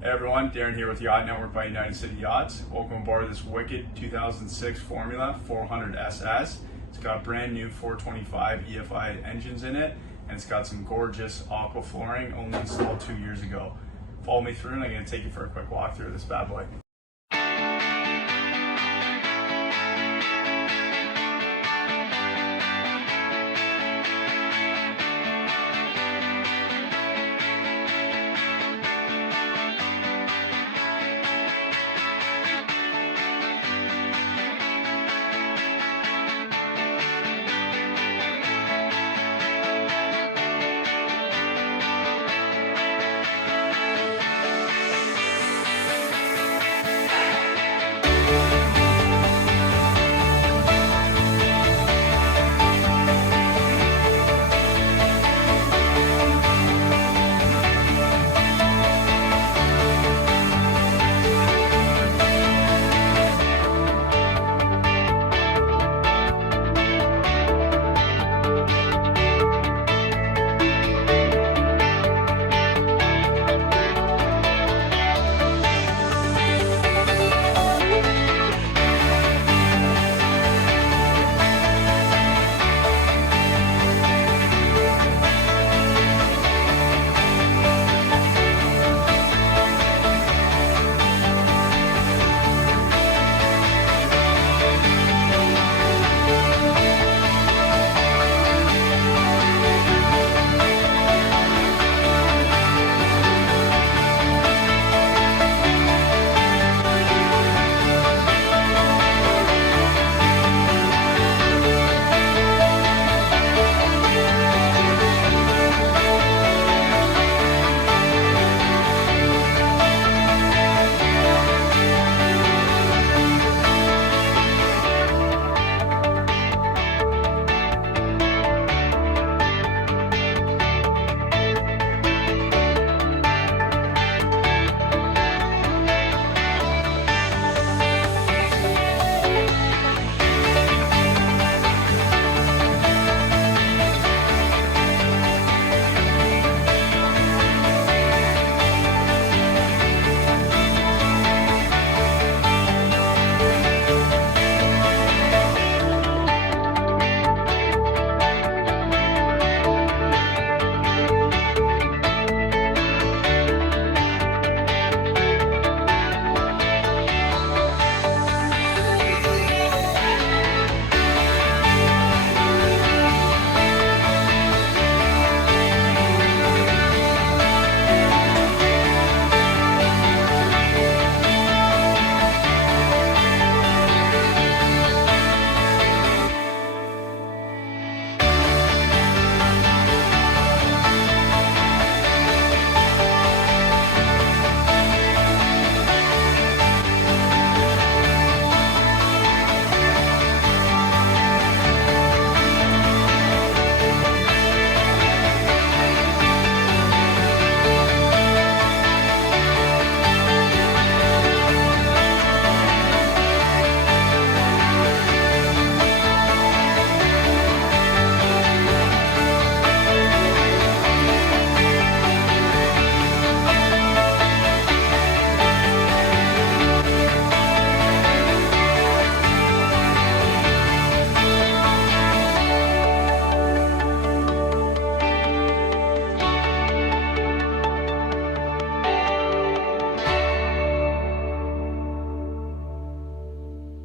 Hey everyone, Darren here with Yacht Network by United City Yachts. Welcome aboard this wicked 2006 Formula 400 SS. It's got brand new 425 EFI engines in it, and it's got some gorgeous aqua flooring only installed 2 years ago. Follow me through and I'm going to take you for a quick walk through of this bad boy.